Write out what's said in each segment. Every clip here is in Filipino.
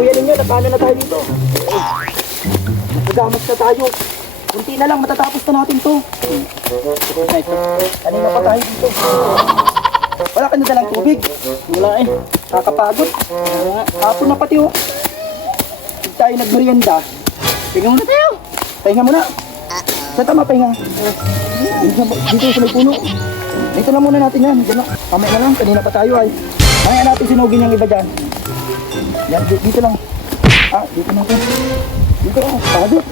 kuya ninyo, napano na tayo dito. Nagamas na tayo. Kunti na lang, matatapos na natin to. Kanina pa tayo dito. Wala ka na dalang tubig. Wala eh. Kakapagod. Hapon na pati oh. Hindi tayo nagmerienda. Pahinga muna tayo. Pahinga muna. Saan tama pahinga? Dito sa may puno. Dito lang muna natin yan. Kamay na lang, kanina pa tayo ay. Kaya natin sinugin yung iba dyan. Yan, dito lang. Dito lang. Dito lang, pagod.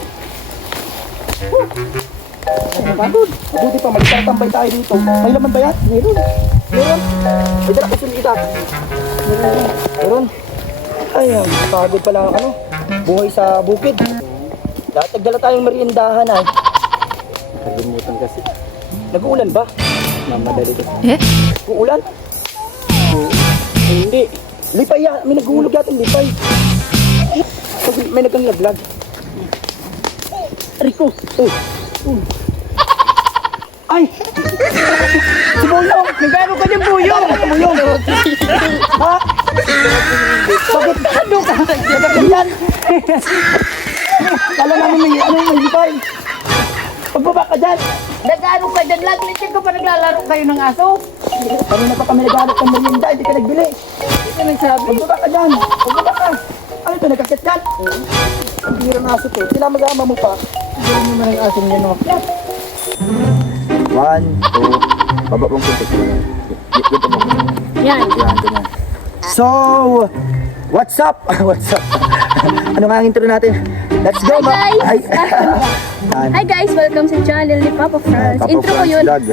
Pagod. Mabuti pa, magtatambay tayo dito. May laman ba yan? Meron. May dala kasi yung itak. Meron. Ay, pagod pala ang ano. Buhay sa bukid. Lahat nagdala tayong meriendahan ay. Nagumutan kasi. Nag-uulan ba? Mamadali kasi. Uulan? Hindi. Lipay yan. May nag-uulog yata yung lipay. May naganglaglag. Rico. Ay! Si Buyong! Nagano ka niyan, Buyong! Buyong! Ha? Bakit ano ka? Nagagay yan! Kala namin may lipay. Pagbaba ka dyan! Nag-ano ka dyan? Laglit ka pa naglalaro kayo ng aso? Kanina pa kami naghanap ng merienda, hindi ka nagbili. Hindi ka nagsabi. Pagbaba ka dyan! Pagbaba ka! Ano ito, nagkakit ka? Ang bihira ng aso to. Sinama-gama mo pa. Hindi mo naman ang aso niya, no? 1, 2, baba pong kunti. Yan. Ganyan. So, what's up? What's up? Ano nga ang intro natin? Let's go! Hi guys! Yan. Hi guys! Welcome sa channel ni Papa Franz. Papa Intro ko Franz yun. Vlog.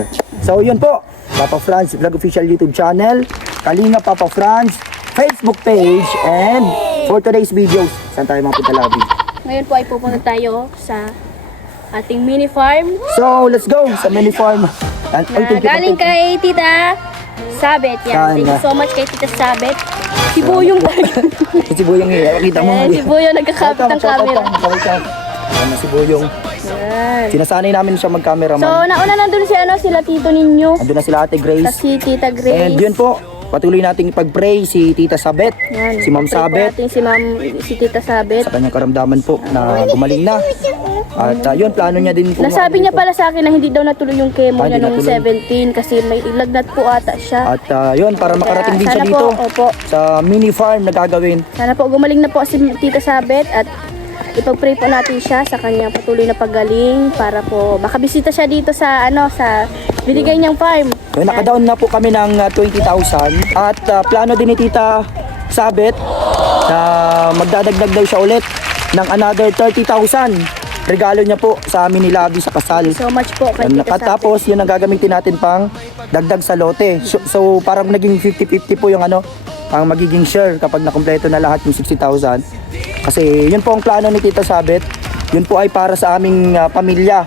So yun po, Papa Franz Vlog official YouTube channel, Kalinga Papa Franz Facebook page, and for today's videos, saan tayo mga Labi? Ngayon po ay pupunta tayo sa ating mini farm. So let's go sa mini farm. And, Galing kay Tita Sabet. Yan. Thank you so much kay Tita Sabet. Si Buyong talaga. Si Buyong kita mo. Si Buyong nagkakapit ng camera. Ano si Buyong? Yan. Sinasanay namin siya mag-cameraman. So nauna nandun sila tito ninyo. Andun na sila Ate Grace. Si Tita Grace. And yun po, patuloy nating pag-pray si Tita Sabet, Yan. si Ma'am Pray po Sabet, natin si Tita Sabet. sa kanyang karamdaman po na gumaling na. At yun, plano niya din po. Nasabi niya pala sa akin na hindi daw natuloy yung chemo niya Hindi nung natuloy. 17 kasi may ilagnat po ata siya. At yun, para makarating din siya Sana dito po, opo. sa mini farm na gagawin. Sana po gumaling na po si Tita Sabet at ipag-pray po natin siya sa kanyang patuloy na paggaling para po makabisita siya dito sa sa binigay niyang farm. Yun, nakadown na po kami ng 20,000 at plano din ni Tita Sabet na magdadagdag daw siya ulit ng another 30,000. Regalo niya po sa amin ni Labi sa kasal. So much po kay Tita Sabet. Tapos yun ang gagamitin natin pang dagdag sa lote. So parang naging 50-50 po yung ang magiging share kapag nakumpleto na lahat yung 60,000. Kasi yun po ang plano ni Tita Sabet. Yun po ay para sa aming pamilya.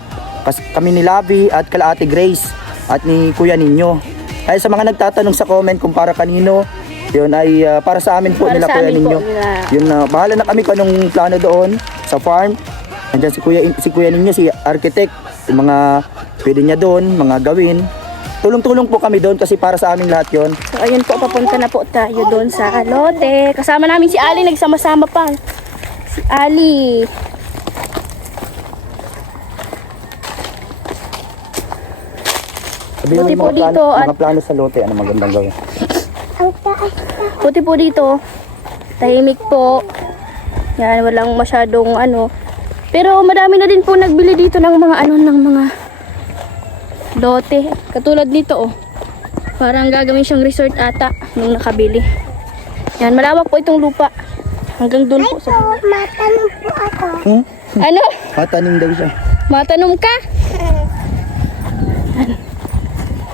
Kami ni Labi at kala Ate Grace at ni Kuya Ninyo. Kaya sa mga nagtatanong sa comment kung para kanino, yun ay para sa amin po Para nila sa Kuya amin po Ninyo. nila. Yun bahala na kami kung anong plano doon sa farm. Nandiyan si Kuya Ninyo, si architect, yung mga pwede niya doon, mga gawin. Tulong-tulong po kami doon kasi para sa aming lahat yon. So ayun po, papunta na po tayo doon sa lote. Kasama namin si Ali, nagsama-sama pa. Si Ali. Sabihin mo Buti yung po mga dito plano, at- mga plano sa lote, ano magandang gawin. Puti po dito. Tahimik po. Yan, walang masyadong Pero madami na din po nagbili dito ng mga ng mga lote. Katulad nito Parang gagawin siyang resort ata nung nakabili. Yan, malawak po itong lupa. Hanggang doon po sa... Matanong po ako. Ano? Matanim daw siya. Matanong ka?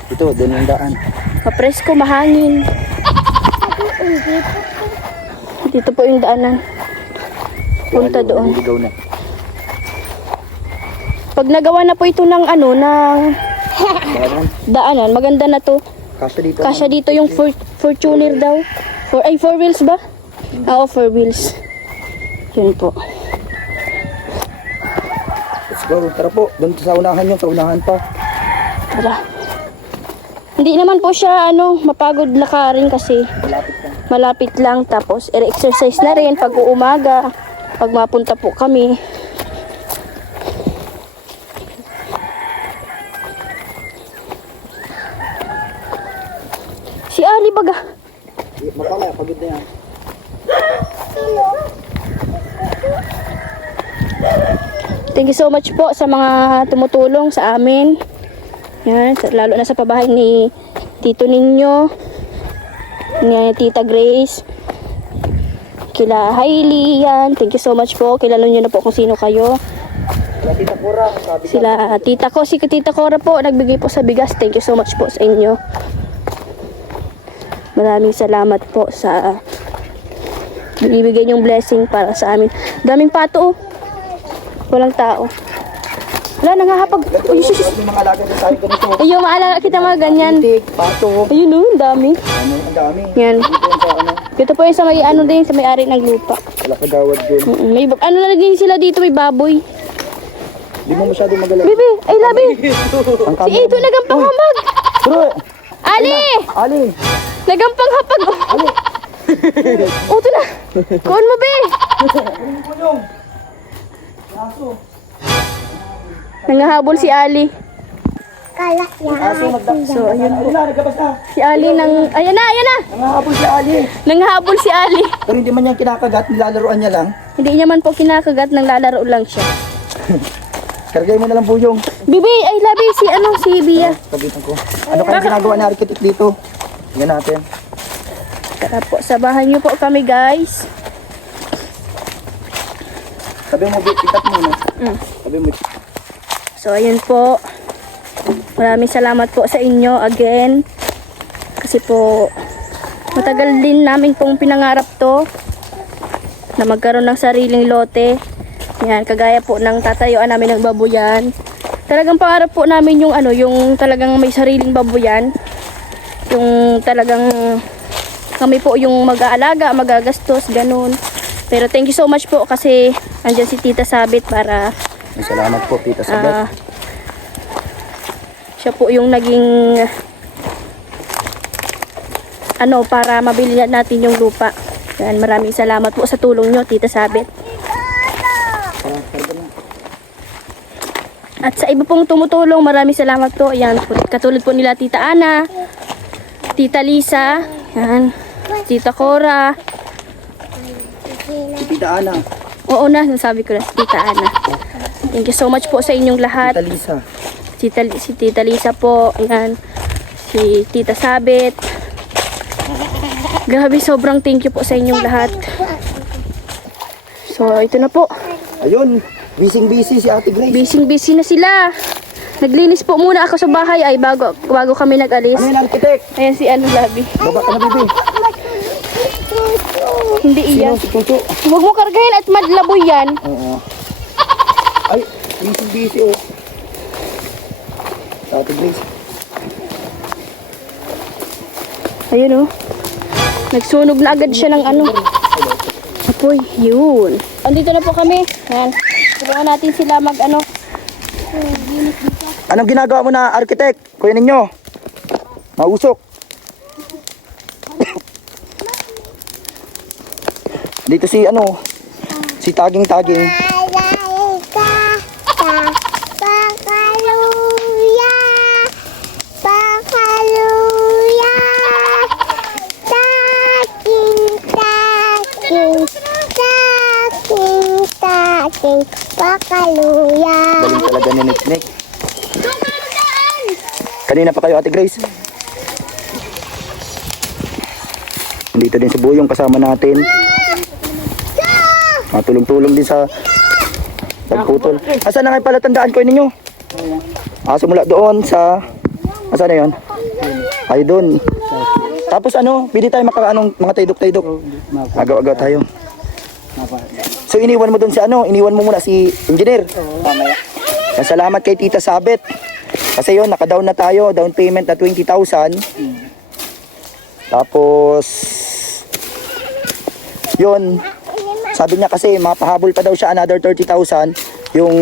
Ito, doon yung daan. Mapresko, mahangin. Dito po yung daanan. Punta doon. Naliligaw na. Pag nagawa na po ito ng Daanan. daanan, maganda na to. Kasya dito yung Fortuner daw. Four wheels ba? Oo, 4 wheels. Yun po. Let's go, tara po. Doon sa unahan yung, sa unahan pa. Tara. Hindi naman po siya mapagod lakarin kasi Malapit lang. Malapit lang. Tapos, exercise na rin pag uumaga. Pag mapunta po kami. Si Ali baga. Mamaya, pagod na yan. Thank you so much po sa mga tumutulong sa amin. Yan, lalo na sa pabahay ni Tito Ninyo, ni Tita Grace, kila Hailey, yan. Thank you so much po. Kilala nyo na po kung sino kayo. Wala Tita Cora, sabi ka. Sila Tita ko, si Tita Cora po, nagbigay po sa bigas. Thank you so much po sa inyo. Maraming salamat po sa binibigay niyong blessing para sa amin. Daming pato, oh. Walang tao. Wala, nanghahapag. Uy, sus, sus. May mga alaga na tayo ganito. Ayun, maalala kita mga ganyan. Tik, pato. Ayun, oh, ang dami. Ano, ang dami. Yan. Dito yung sa ano, Ito po yung sa may ano din, sa may ari ng lupa. wala kagawad din. May, ano na din sila dito, may baboy. Di mo masyado magalaw. Bibi, ay labi. Ang Si Ito nagampang hamag. Bro, Ali! Ali, Nagampang hapag. Ali. Oh, ito na. Kuhan mo, be. Kunyong. Aso. Nangahabol si Ali. Aso magdakso. So, ayun po. Ayun na, nagabas na. Si Ali nang... Ayan na, ayan na. Nangahabol si Ali. Nanghahabol si Ali. Pero hindi man niya kinakagat, nilalaroan niya lang. Hindi niya man po kinakagat, nang lalaro lang siya. Kargay mo na lang buyong. Bibi, ay labi, si ano, si Bia. Kabitan ko. Ano kaya ginagawa ni architect dito? Tingnan natin. Tara po, sabahan niyo po kami, guys. Sabi mo, pikat mo, no? Sabi mo. So, ayun po. Maraming salamat po sa inyo again. Kasi po, matagal din namin pong pinangarap to na magkaroon ng sariling lote. Yan, kagaya po ng tatayuan namin ng babuyan. Talagang pangarap po namin yung ano, yung talagang may sariling babuyan. Yung talagang kami po yung mag-aalaga, magagastos, ganun. Pero thank you so much po kasi andyan si Tita Sabit para Salamat po, Tita Sabet. siya po yung naging ano para mabili natin yung lupa. Yan, maraming salamat po sa tulong nyo, Tita Sabit. At sa iba pong tumutulong, maraming salamat po. Yan, katulad po nila Tita Ana, Tita Lisa, yan, Tita Cora. Si Tita Ana. Oo na, nasabi ko na, Tita Ana. Thank you so much po sa inyong lahat. Tita Lisa. Si Tita Lisa po, yan, si Tita Sabit. Grabe, sobrang thank you po sa inyong lahat. So, ito na po. Ayun, busy si Ate Grace. Busy na sila. Naglinis po muna ako sa bahay ay bago kami nag-alis. Ano yun, architect? Ayan si ano, Labi. Baba ka na, bibi. Hindi iyan. Sino si Tuto? Huwag mo kargahin at madlaboy yan. Oo. Ay, busy oh. Ate Grace. Ayun oh. Nagsunog na agad siya ng ano. Apoy, yun. Andito na po kami. Ayan. Tulungan natin sila mag ano. Anong ginagawa mo na, architect? Kuya ninyo. Mausok. Dito si ano, si Taging. Pakaluya. Galing talaga ni Nick. Kanina pa kayo, Ate Grace? Dito din si Buyong kasama natin. Tulong-tulong din sa pagputol. Asan na kayo pala tandaan ko ninyo? Simula doon sa... Asan na yun? Ay doon. Tapos ano, pwede tayo makaanong mga taydok-taydok. Agaw-agaw tayo. So iniwan mo doon si ano, iniwan mo muna si engineer. Salamat kay Tita Sabet. Kasi yun, naka-down na tayo, down payment na 20,000. Tapos yun, sabi niya kasi mapahabol pa daw siya another 30,000. Yung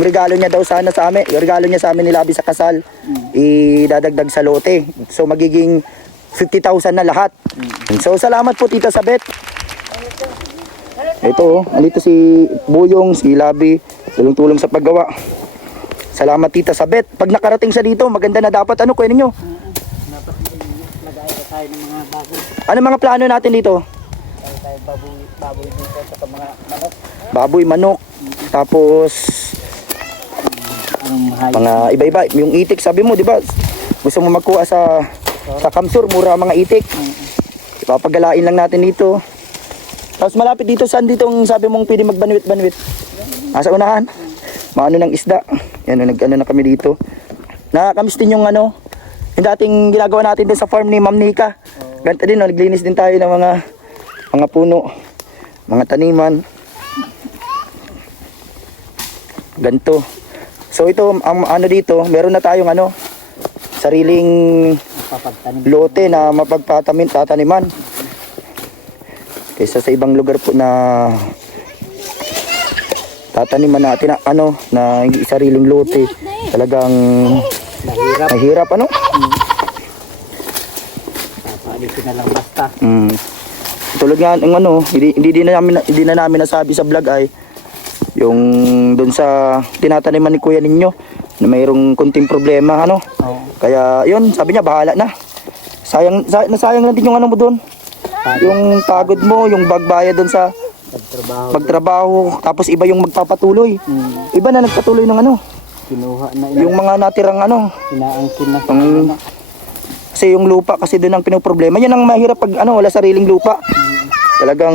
regalo niya daw sana sa amin, yung regalo niya sa amin ni Labi sa kasal, idadagdag sa lote. So magiging 50,000 na lahat. So salamat po Tita Sabet. Ito, andito si Buyong, si Labi, tulong-tulong sa paggawa. Salamat Tita Sabet. Pag nakarating sa dito, maganda na dapat. Ano kuya ninyo? Mag-aaya tayo ng mga baboy. Ano mga plano natin dito? Tayo baboy dito sa mga manok. Baboy, manok, tapos Ang mahal. mga iba-iba. Yung itik, sabi mo, di ba? Gusto mo magkuha sa Kamsur, mura ang mga itik. Ipapagalain lang natin dito. Tapos malapit dito, saan dito ang sabi mong pwede magbanwit-banwit? Nasa unahan. Maano ng isda. Yan, nag-ano na kami dito. Nakakamiss din yung ano, yung dating ginagawa natin din sa farm ni Ma'am Nika. Ganito din, no? Naglinis din tayo ng mga puno, mga taniman. Ganito. So ito, ang ano dito, meron na tayong ano, sariling Papagtanim. lote na tataniman. Kaysa sa ibang lugar po na tataniman natin na ano, na hindi sariling lote. Talagang Mahirap. mahirap ano? Papaalisin na lang basta. Tulad nga ng ano, hindi na namin nasabi sa vlog ay yung doon sa tinataniman ni Kuya ninyo na mayroong kunting problema ano. Oo. Kaya yun, sabi niya bahala na. Nasayang lang din yung ano mo doon. Yung pagod mo, yung bagbayad doon sa Pagtrabaho. pagtrabaho, tapos iba yung magpapatuloy. Iba na nagpatuloy ng ano, Kinuha na yung mga natirang ano. inaangkin na sa Ang- Kasi yung lupa kasi doon ang pinoproblema. Yan ang mahirap pag ano, wala sariling lupa. Talagang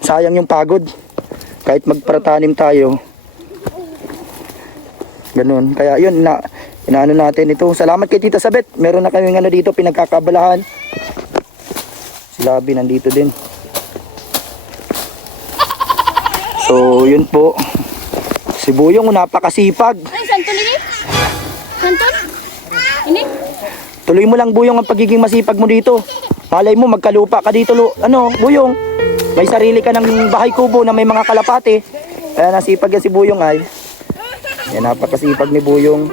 sayang yung pagod. Kahit magparatanim tayo. Ganun. Kaya yun, inaano natin ito. Salamat kay Tita Sabet. Meron na kaming ano dito, pinagkakabalahan. Si Labi nandito din. So, yun po. Si Buyong, napakasipag. Ay, santol ini? Santol? Ini? Tuloy mo lang Buyong ang pagiging masipag mo dito. Malay mo magkalupa ka dito ano Buyong. May sarili ka ng bahay kubo na may mga kalapate. Kaya nasipag yan si Buyong ay. Yan napakasipag ni Buyong.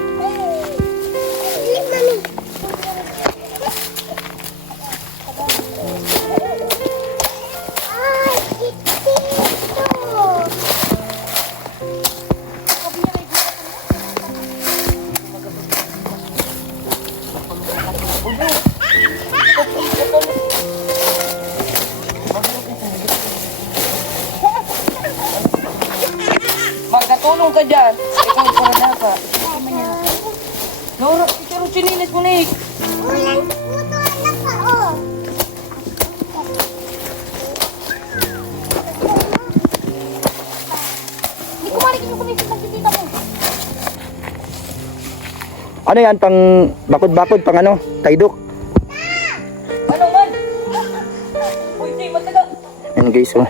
Magkatulong ka dyan. Ikaw para ka. Nora, pero chinilis mo Nick. Hindi ko marikin yung kumisin ng tita mo. Ano yan pang bakod-bakod pang ano? Taydok. Ano man? Uy, di, mataga. Yan guys oh.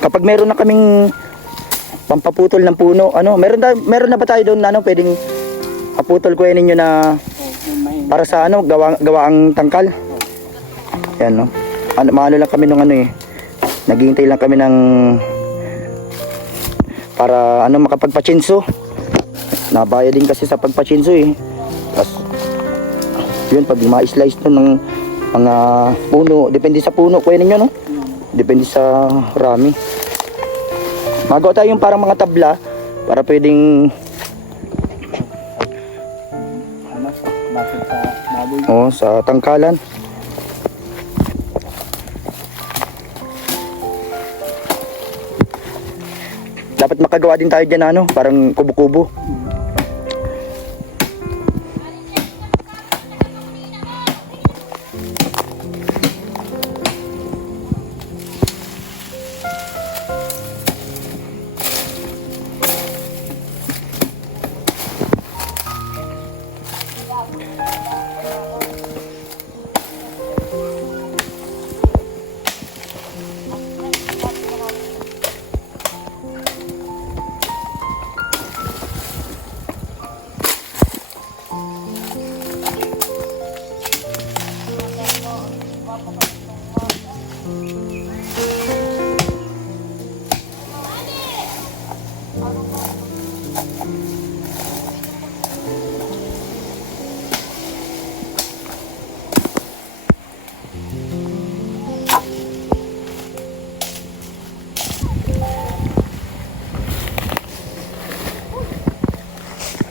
Kapag meron na kaming pampaputol ng puno, ano, meron na ba tayo doon na ano, pwedeng paputol ko ninyo na para sa ano, gawaang tangkal. Yan no. Maano lang kami nung ano eh. Naghihintay lang kami ng para ano makapagpachinso. Nabayad din kasi sa pagpachinso eh. Tapos yun pag ma-slice nun ng mga puno, depende sa puno kuya ninyo no. Depende sa rami. Magawa tayo yung parang mga tabla para pwedeng Ano? Bakit sa baboy? sa tangkalan. Dapat makagawa din tayo dyan ano, parang kubo-kubo.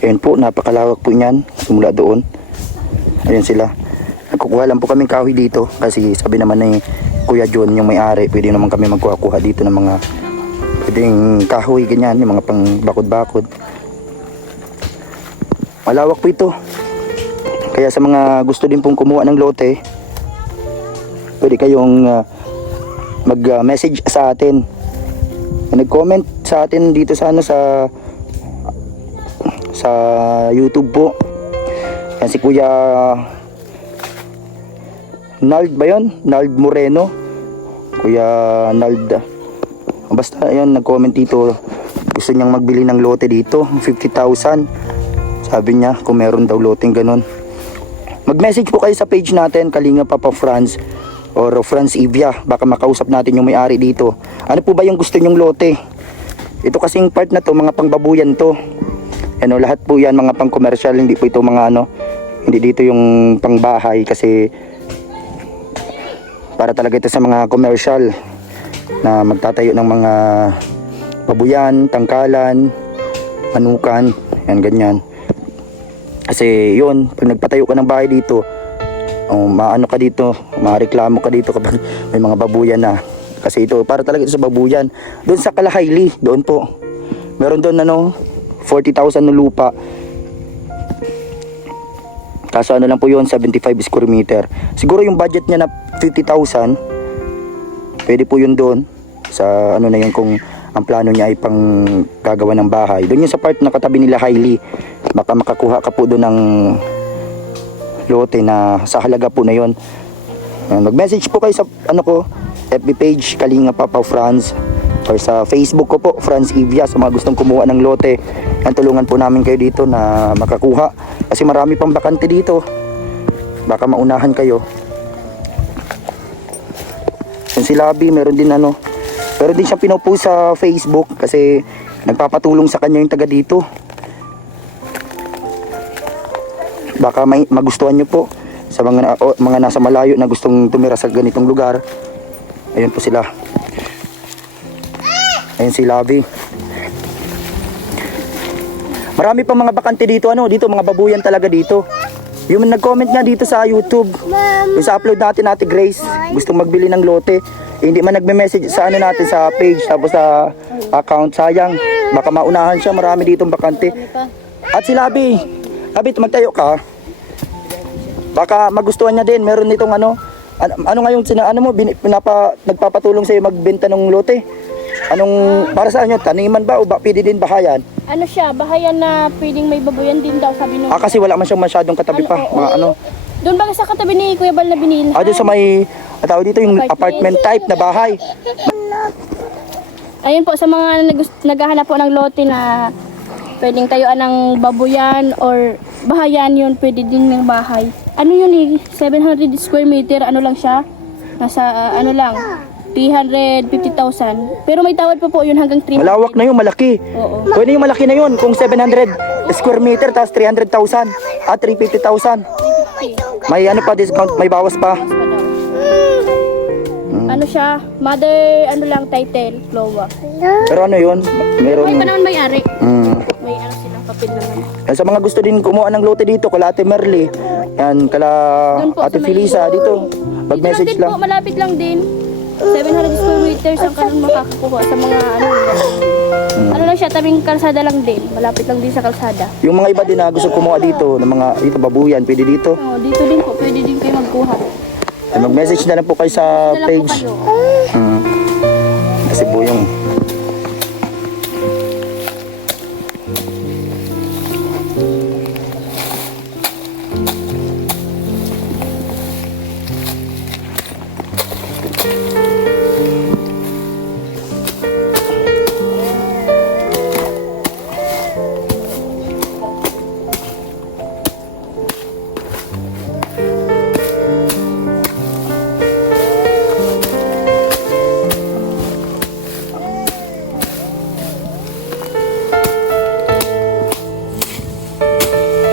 Ayan po, napakalawak po niyan. Simula doon. Ayan sila. Nagkukuha lang po kaming kahoy dito. Kasi sabi naman ni Kuya John, yung may-ari, pwede naman kami magkuha-kuha dito ng mga pwedeng kahoy, ganyan. Yung mga pang bakod-bakod. Malawak po ito. Kaya sa mga gusto din pong kumuha ng lote, pwede kayong mag-message sa atin. Nag-comment sa atin dito sa sa YouTube po. Yan si Kuya Nald ba yun? Nald Moreno. Kuya Nald. Basta yun, nag-comment dito. Gusto niyang magbili ng lote dito. 50,000. Sabi niya kung meron daw loteng ganun. Mag-message po kayo sa page natin, Kalinga Papa Franz or Franz Ivia. Baka makausap natin yung may-ari dito. Ano po ba yung gusto nyong lote? Ito kasing part na to, mga pangbabuyan to. Ano, lahat po yan mga pang-commercial, hindi po ito mga hindi dito yung pangbahay kasi para talaga ito sa mga commercial na magtatayo ng mga babuyan, tangkalan, manukan, yan ganyan. Kasi yun, pag nagpatayo ka ng bahay dito, maano ka dito, mareklamo ka dito kapag may mga babuyan na. Kasi ito, para talaga ito sa babuyan. Doon sa Kalahayli, doon po. Meron doon 40,000 na lupa. Kaso ano lang po yun, 75 square meter. Siguro yung budget niya na 50,000, pwede po yun doon. Sa ano na yun, kung ang plano niya ay pang gagawa ng bahay. Doon yun sa part na katabi nila Hailey. Baka makakuha ka po doon ng lote na sa halaga po na yun. Mag-message po kayo sa FB page Kalinga Papa Franz or sa Facebook ko po, Franz Ivia, sa mga gustong kumuha ng lote. Yan, tulungan po namin kayo dito na makakuha kasi marami pang bakante dito, baka maunahan kayo. Yan si Labi, meron din meron din siyang pinupost sa Facebook kasi nagpapatulong sa kanya yung taga dito. Baka magustuhan nyo po sa mga nasa malayo na gustong tumira sa ganitong lugar. Ayun po sila. Ayun si Labi. Marami pang mga bakante dito, dito mga babuyan talaga dito. Yung nag-comment nga dito sa YouTube, yung sa upload natin, Ate Grace, gustong magbili ng lote. Hindi man nagme-message sa natin sa page tapos sa account, sayang. Baka maunahan siya, marami ditong bakante. At si Labi, magtayo ka. Baka magustuhan niya din. Meron nitong ano nga yung nagpapatulong sa iyo magbenta ng lote. Para sa inyo, taniman ba o pwede din bahayan? Ano siya, bahayan na pwedeng may babuyan din daw, sabi nung... Kasi wala man siyang masyadong katabi pa. Doon ba sa katabi ni Kuya Bal na binilhan? Doon sa may, tawag dito yung apartment type na bahay. Ayun po, sa mga naghahanap po ng lote na pwedeng tayuan ng babuyan or bahayan, yun, pwede din ng bahay. Ano yun 700 square meter, lang siya? Nasa, lang, 350,000. Pero may tawad pa po yun hanggang 300. Malawak na yun, malaki. Oo. Pwede yung malaki na yun, kung 700 square meter, tapos 300,000. 350,000. May pa discount, may bawas pa. Ano siya, mother, title, Lowa. Pero yun, meron... May pa naman may-ari. May silang papel naman. Sa mga gusto din kumuha ng lote dito, kala Ate Merly, yan, kala Ate Felisa, dito, mag-message Dito lang. po, malapit lang din. 700 square meters ang kanang makakakuha sa mga lang siya, tabing kalsada lang din. Malapit lang din sa kalsada. Yung mga iba din na gusto kumuha dito, ng mga dito babuyan, pwede dito. Dito din po, pwede din kayo magkuha. Mag-message na lang po kayo sa Dala po page. kayo. Kasi po yung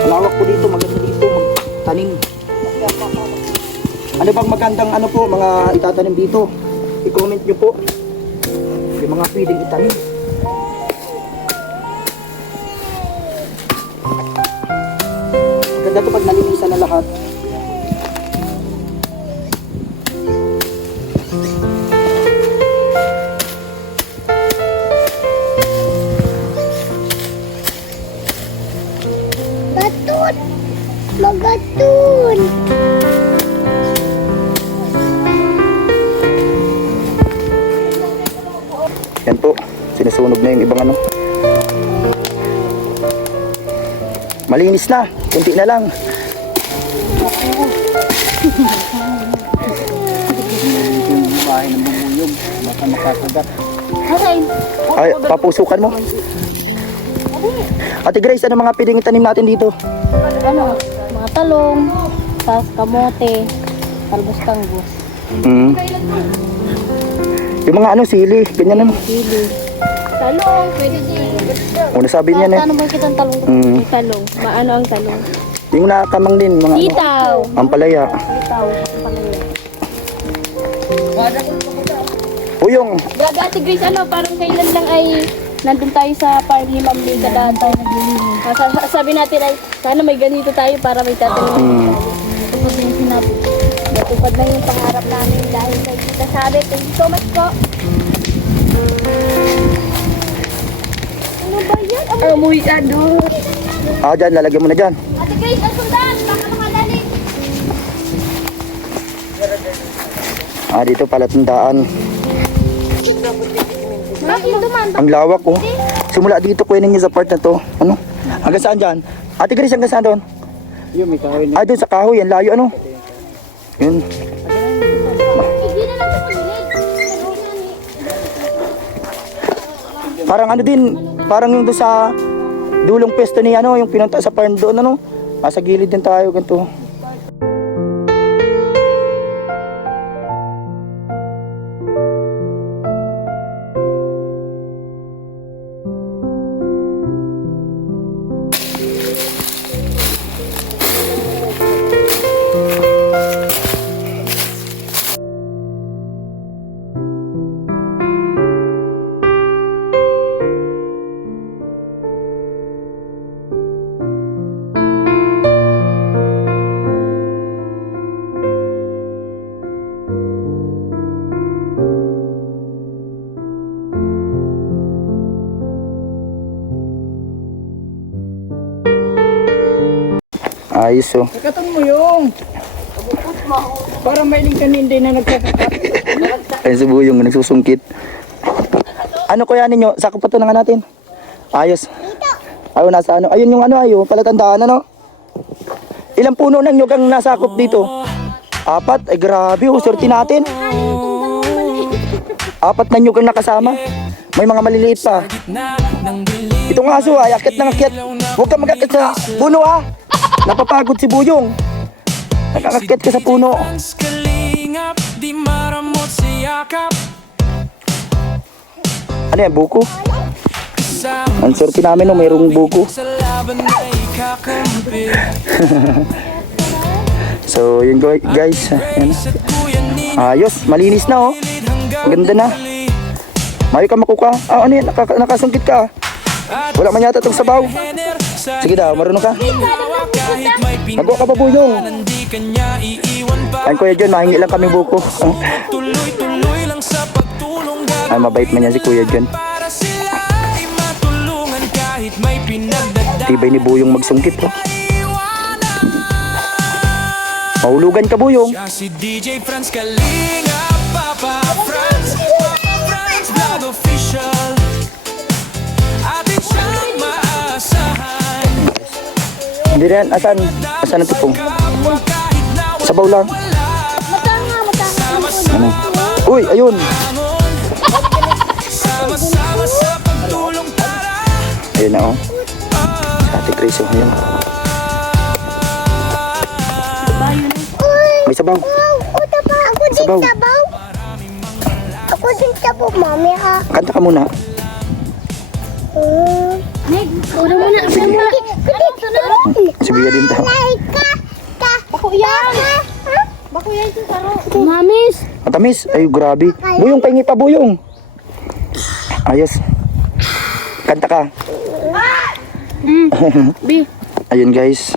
lawak po dito, maganda dito magtanim. Ano bang magandang mga itatanim dito? I-comment nyo po yung mga pwedeng itanim. maganda to pag nalinisan na lahat. Batun! Magatun! Yan po, sinusunog na yung ibang ano. Malinis na, kunti na lang. Yung bahay ng bubuyog, baka makakagat. Ay, papusukan mo. Ate Grace, ano mga pwedeng itanim natin dito? Ano, mga talong, tas kamote, talbos-tanggos, Mm. Yung mga ano, sili, ganyan ano. sili. Talong, pwede din. O, nasabi niya na. Ano ba kitang talong? Mm. Talong. Maano ang talong? Yung nakamang din, mga ano, Sitaw. ampalaya. Sitaw. O yung, Grabe Ate Grace, ano, parang kailan lang ay nandun tayo sa farm ni Ma'am Lisa daan tayo naglilinis. Sabi natin ay, sana may ganito tayo para may tatanim tayo. Tupad na yung sinabi. Tupad na yung pangarap namin dahil kay Tita Sabi. Thank you so much po. Ano ba yan? Amoy ka doon. dyan, lalagyan mo na dyan. Ate Grace, ang sundan! Baka makadali. Dito pala tandaan. Bakit duman? Ang lawak oh. Simula dito, kunin niyo sa part na to. Ano? Hanggang saan dyan? Ate Grace, hanggang saan doon? Yung may kahoy na. Doon sa kahoy, yan layo ano? Yun. Hindi na lang sa gilid. Parang ano din, parang yung doon sa dulong pwesto ni ano, yung pinunta sa farm doon ano. Nasa gilid din tayo, ganito. Ayos oh. Katan mo yung. Para may lingkanin na nagkakakat. Ayun si Buyong, nagsusungkit. Ano kaya ninyo? Sakop pa ito na nga natin. Ayos. Ayun, nasa ano. Ayun yung ano, ayun. Palatandaan, ano? Ilang puno ng nyug ang nasakop dito? 4? Ay grabe, oh. Swerte natin. 4 na nyug ang nakasama. May mga maliliit pa. Itong aso ay akit ng akit. Huwag ka mag-akit sa puno ha. Napapagod si Buyong. Nakakakit ka sa puno. Ano yan, buko? Ang swerte namin no, mayroong buko. So yun guys. Ayan. Ayos, malinis na oh. Maganda na. Mayo ka makuka. Ano yan, nakasungkit ka. Wala man yata itong sabaw. Sige daw, marunong ka. Magawa ka pa Buyong. Ayun Kuya John, mahingi lang kami buko. Ay, mabait man yan si Kuya John. Tibay ni Buyong magsungkit oh. Mahulugan ka Buyong. Si DJ Franz Kalinga, Papa Franz, Vlog Official. Atin siyang maasahan. Hindi rin, asan ang tipong? Sabaw lang. Ano? Uy, ayun. Sama-sama sa pagtulong para. Ayun na oh. Ate Grace oh, ayun. May sabaw. Uta pa, ako din Sabaw. sabaw. Ako din sabaw, mami ha. Kanta ka muna. Meg, una muna. Si Bia din daw. Bako yan. Bako yan si Saro. Mamis. Matamis. Ay, grabe. Buyong, pahingi pa Buyong. Ayos. Kanta ka. B. Ayun guys.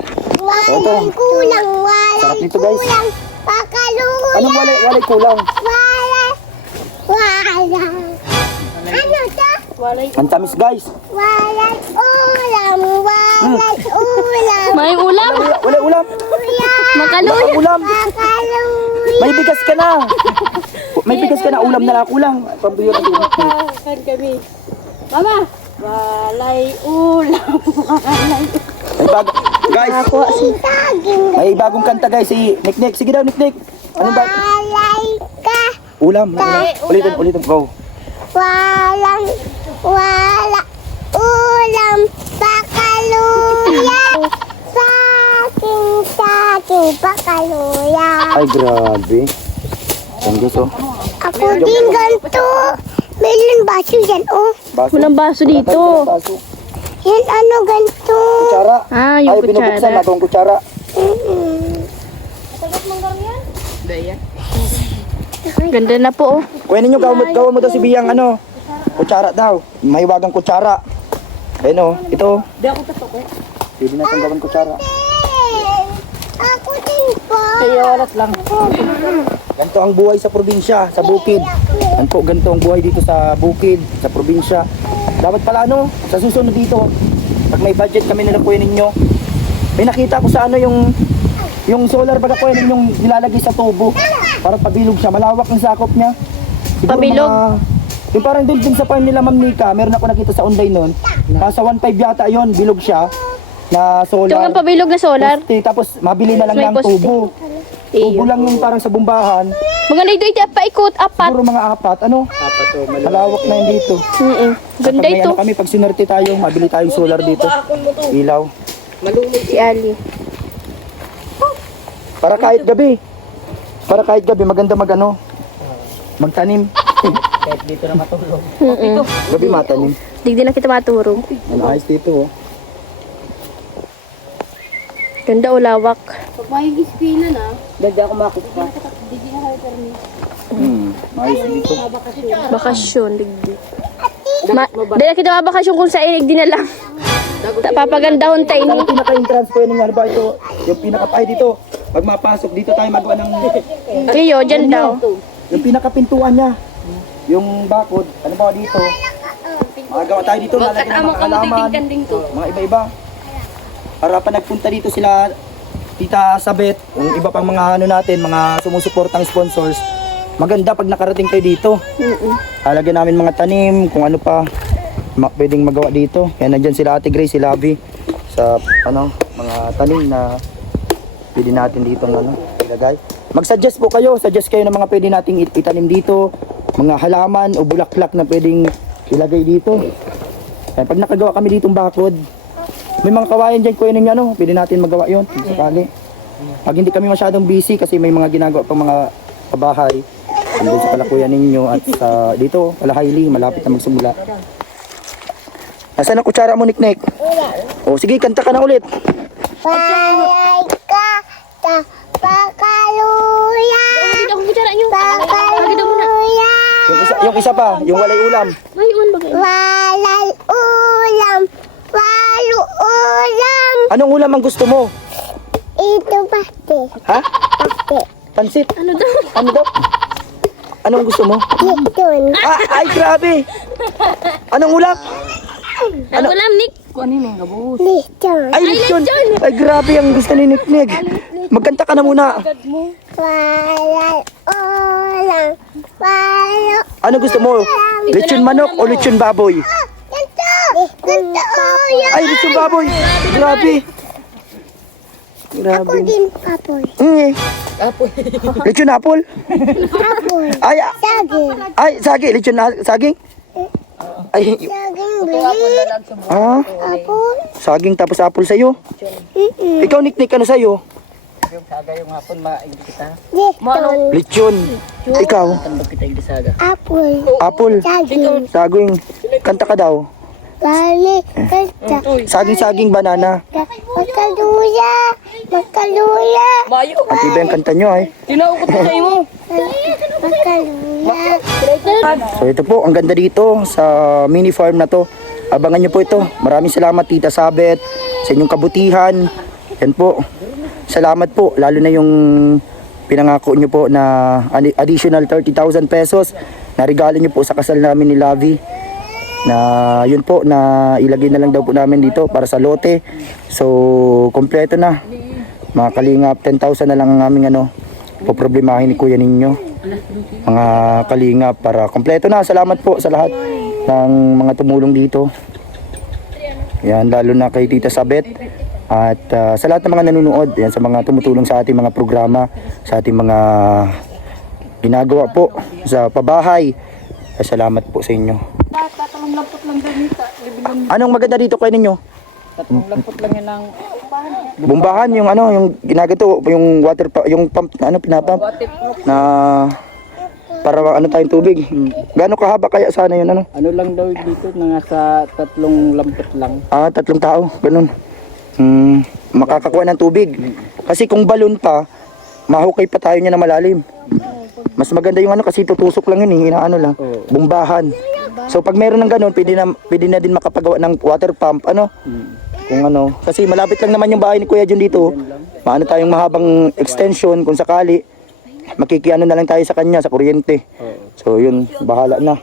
Walay kulang, walay Sarap nito, guys. kulang. Pakaluya. Anong walay kulang? Walay. Walay. Ano to? Ang tamis, guys. Walay ulam, walay ulam. May ulam. Wala ulam. Makaluya. Ulam. Pakaluya. May bigas ka na. May bigas ka na. Ulam na lang kulang. Pambiyo na din. Kan kami. Mama, walay ulam. May bago, guys, Saging. may bagong kanta, guys. Si Nick. Sige daw, Nick. Anong ba? Walay ka. Ulam. Ulitin. Go. Walang, wala ulam, pakaluya. Saging, pakaluya. Ay, grabe. Yan, guys, oh. Ako din ganito. Meron baso yan, oh. Baso. Walang baso dito. Baso. Yan ano ganito. Kutsara. Ah, yung Ay, binubuksan kutsara. na itong kutsara. Ganda na po, oh. Kuya ninyo, gawa mo daw si Biyang, ano, kutsara daw. May wagang kutsara. Ayun, oh. Ito. Di ako tatok eh. Pwede na itong gawang kutsara. Ako din po. Kaya walat lang. Ganito ang buhay sa probinsya, sa bukid. Ganito ang buhay dito sa bukid, sa probinsya. Dapat pala ano, sa susunod dito, pag may budget kami nila kuya ninyo, may nakita ko sa ano yung solar baga kuya ninyong nilalagay sa tubo para pabilog siya. Malawak ang sakop niya. Siguro Pabilog? Yung parang doon sa farm nila Ma'am Nika, meron ako nakita sa online noon. Nasa 1.5 yata yon, bilog siya na Ito solar. ang pabilog na solar. Poste, tapos mabili na lang May ng poste. tubo. Tubo lang yung parang sa bumbahan. Maganda ito, ito paikot, apat. Siguro mga apat, ano? Malawak na yun dito. Ganda Pag may ito. ano kami, pag sinerte tayo, mabili tayong solar dito. Ilaw. Si Ali. Para kahit gabi, maganda magtanim. Kahit dito na matulog. Gabi matanim. Digdi na kita maturog. Ano, ayos dito, oh. Ganda o lawak. Pag may ispina na, dagda ako makita. Ayos dito. Bakasyon, digdi. Dala kita mabakasyon kung sa inig din na lang. Papagandahon tayo Ano ni. ang pinaka-entrance po yun? Ano ba ito? Yung pinaka-pay dito. Pag mapasok, dito tayo magawa ng... Iyo, dyan daw. Yung pinaka-pintuan niya. Yung bakod, ano ba dito? Magawa tayo dito, lalagyan ng mga halaman. Mga iba-iba. Para pa nagpunta dito sila, Tita Sabet, yung iba pang mga ano natin, mga sumusuportang sponsors. Maganda pag nakarating kayo dito. Lalagyan namin mga tanim, kung ano pa pwedeng magawa dito. Kaya nandyan sila Ate Grace, si Lavi sa mga tanim na pwede natin dito ilagay. Mag-suggest po kayo, suggest kayo ng mga pwede nating itanim dito, mga halaman o bulaklak na pwedeng ilagay dito. Kaya pag nakagawa kami ditong bakod, may mga kawayan dyan kuya ninyo, pwede natin magawa yon sakali. Pag hindi kami masyadong busy kasi may mga ginagawa pang mga kabahay, andun sa palakuyan ninyo at sa dito, Palahayli, malapit na magsimula. Nasaan ang kutsara mo, Nick? O sige, kanta ka na ulit. Walay ka. Pakaluya. Pakaluya. Yung isa pa, yung walay ulam. Walay ulam. Walu ulam. Anong ulam ang gusto mo? Ito pasti. Ha? Pasti. Pansit? Ano daw? Anong gusto mo? Yun. Ay, grabe! Anong ulam? Ang ulam, Nick. Lechon. Ay, lechon! Ay, grabe ang gusto ni Nick. Magkanta ka na muna. Walay ulam. Walu. Ano gusto mo? Lechon manok o lechon baboy? Ganto. Ganto ulam. Ay, lechon baboy! Grabe! Ako Grabe. din apoy. Lechon apple? Apoy. Ay, Saging. saging. Ay, Saging bili. Apoy. saging tapos apple sa'yo. Ikaw, Nick, ano sa'yo? Yung saga yung hapon, maingit kita. Lechon. Lechon. Ikaw? Tandog kita yung saga. Apple. Apple. Saging. Saging. Kanta ka daw. Bali. Kanta. Saging, banana. Makaluya. Makaluya. Mayo. Ang iba yung kanta nyo ay. Tinaukot ko sa imo. Makaluya. So ito po, ang ganda dito sa mini farm na to. Abangan nyo po ito. Maraming salamat Tita Sabet sa inyong kabutihan. Yan po. Salamat po, lalo na yung pinangako nyo po na additional 30,000 pesos na regalo nyo po sa kasal namin ni Lavi. Na yun po, na ilagay na lang daw po namin dito para sa lote. So, kompleto na. Mga kalingap, 10,000 na lang ang aming poproblemahin ni Kuya ninyo. Mga kalingap, para kompleto na. Salamat po sa lahat ng mga tumulong dito. Yan, lalo na kay Tita Sabet. At sa lahat ng mga nanonood, yan, sa mga tumutulong sa ating mga programa, sa ating mga ginagawa po sa pabahay. Salamat po sa inyo. Tatlong lampot lang ganita. Anong maganda dito kayo ninyo? Tatlong lampot lang yan ang Bumbahan yung yung ginagato, yung water yung pump pinapump na para tayong tubig. Gaano kahaba kaya sana yun ano lang daw dito, nasa 3 lampot lang. 3 tao, ganun. Makakakuha ng tubig. Kasi kung balon pa, mahukay pa tayo niya na malalim. Mas maganda yung kasi tutusok lang yun, inaano lang. Bumbahan. So pag meron ng ganun, pwede na din makapagawa ng water pump, kung kasi malapit lang naman yung bahay ni Kuya Jun dito. Maano tayong mahabang extension kung sakali. Makikiano na lang tayo sa kanya, sa kuryente. So yun, bahala na.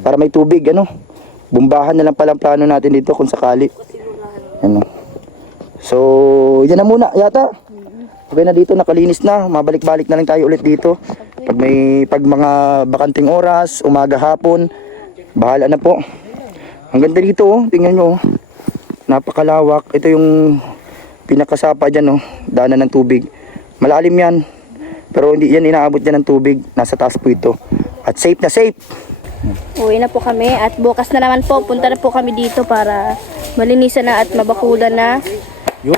Para may tubig, Bumbahan na lang palang plano natin dito kung sakali. So, yan na muna yata. Okay na dito, nakalinis na. Mabalik-balik na lang tayo ulit dito. Pag mga bakanting oras, umaga, hapon, bahala na po. Ang ganda dito, tingnan nyo. Napakalawak. Ito yung pinakasapa dyan, daanan ng tubig. Malalim yan. Pero hindi yan inaabot dyan ng tubig. Nasa taas po ito. At safe na safe. Uwi na po kami at bukas na naman po, punta na po kami dito para malinisan na at mabakulan na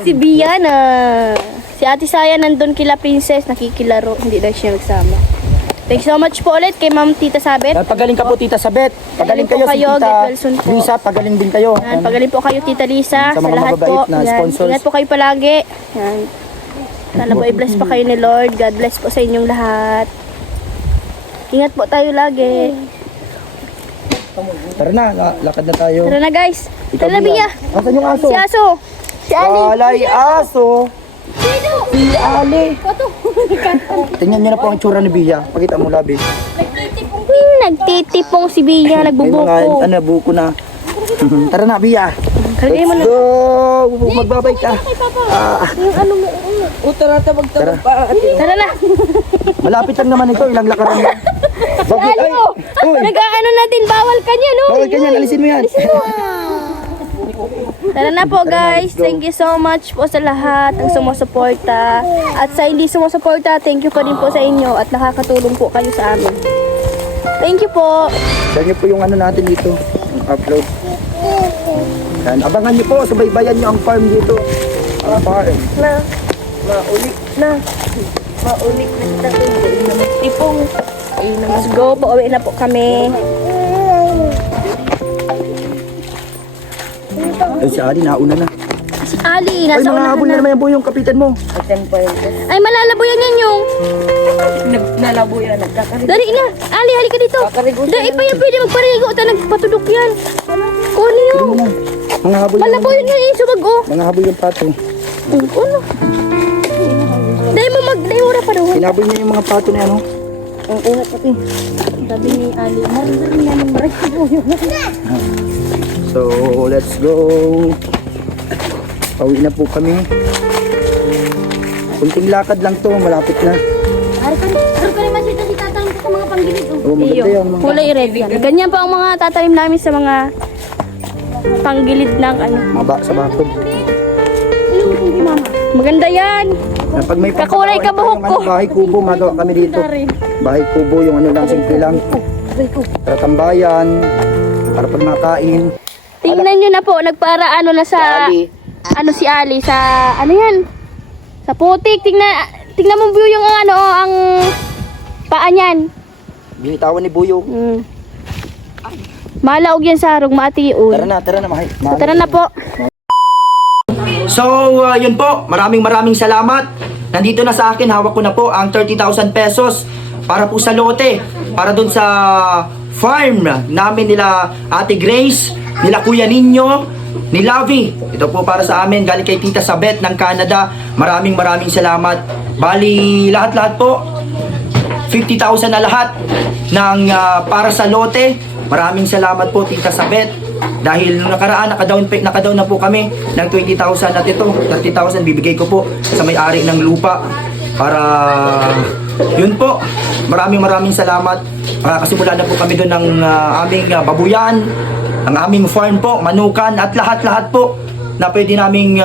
si Biana. Si Ate Saya nandun kila Princess, nakikilaro, hindi na siya nagsama. Thanks so much po ulit kay Ma'am Tita Sabet. Pagaling ka po Tita Sabet. Pagaling po kayo si kayo, Tita get well soon po. Lisa, pagaling din kayo. Yan, pagaling po kayo Tita Lisa Sa sa mga lahat po. mababait na Yan, sponsors. ingat po kayo palagi. Yan. Sana po i-bless pa kayo ni Lord. God bless po sa inyong lahat. Ingat po tayo lagi. Tara na, lakad na tayo. Tara na guys. Ikaw, Tara na Bia. Asan yung aso? Si Aso. Si Ali. Walay aso. Si Ali. Tingnan niyo na po ang tsura ni Bia. Pakita mo labi. Nagtitipong si Bia. May Nagbubuko. mga buko na. Tara na Bia. Kalagay mo Let's na. go. Magbabay ka. Yung ano mo. Tara, tabag-tabag pa. Tara na. Malapit lang naman ito. Ilang lakaran na. Bakit? Ay! Uy! Nag-ano natin. Bawal ka niya no. Bawal ka niyan. Alisin mo yan. Tara na po guys. Thank you so much po sa lahat ng sumusuporta. At sa hindi sumusuporta, thank you po din po sa inyo. At nakakatulong po kayo sa amin. Thank you po. Yan niyo po yung natin dito. Yung upload. Yan. Abangan niyo po. Subaybayan niyo ang farm dito. Ang farm. Maulik na tipong. Let's go. Pauwi na po kami. Ay, si Ali, nauna na. Si Ali, Ay, nasa mga unahan habol na na. naman yung buyong kapitan mo. Ay, malalabuyan yan yung. Nalabo yan. Nagkakarig. Dari na. Ali, halika dito. Dari pa yan pwede magparigo. Ta nagpatudok yan. Kunin Sige yung. mo na. Mga habol yung, Malabuyan yan yung subag oh. mga habol yung pato. Ano? Dahil mo pa daw. Sinabol niya yung mga pato na yan, oh. Ang ingat pati. Sabi ni Ali, maraming naman So, let's go. Pauwi na po kami. Kunting lakad lang to, malapit na. Pero ka naman si tatang ko sa mga panggilid. Oh, maganda yan. kulay red yan. Ganyan pa ang mga tatanim namin sa mga panggilid ng Sa bakod. Maganda yan. Na pag may Kakulay ka buhok ko. Bahay kubo, magawa kami dito. Bahay kubo, yung lang, simple lang. Para tambayan, para pag makain. Tingnan nyo na po, nagpara na sa, Ali. si Ali, sa, yan? Sa putik, tingnan mo view yung ang paa niyan. Binitawan ni Buyo. Malaog yan sa harong, matiun. Tara na, mahal. Tara na po. So, yun po. Maraming salamat. Nandito na sa akin, hawak ko na po ang 30,000 pesos para po sa lote. Para dun sa farm namin nila Ate Grace, nila Kuya Ninyo, ni Lavi. Ito po para sa amin, galing kay Tita Sabet ng Canada. Maraming salamat. Bali, lahat-lahat po, 50,000 na lahat ng para sa lote. Maraming salamat po, Tita Sabet. Dahil nung nakaraan, nakadown na po kami ng 20,000 at ito, 30,000 bibigay ko po sa may-ari ng lupa. Para, yun po, maraming salamat. Kasimula na po kami doon ng aming babuyan, ang aming farm po, manukan at lahat-lahat po na pwede naming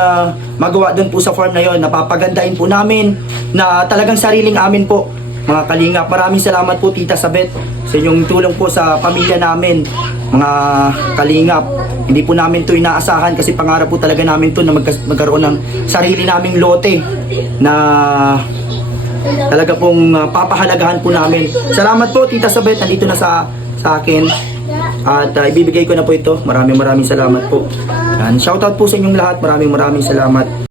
magawa doon po sa farm na yon. Napapagandahin po namin na talagang sariling amin po, mga kalingap. Maraming salamat po, Tita Sabet, sa inyong tulong po sa pamilya namin, mga kalingap. Hindi po namin to inaasahan kasi pangarap po talaga namin to na magkaroon ng sarili naming lote na talaga pong papahalagahan po namin. Salamat po, Tita Sabet, nandito na sa akin. At ibibigay ko na po ito. Maraming salamat po. And shoutout po sa inyong lahat. Maraming salamat.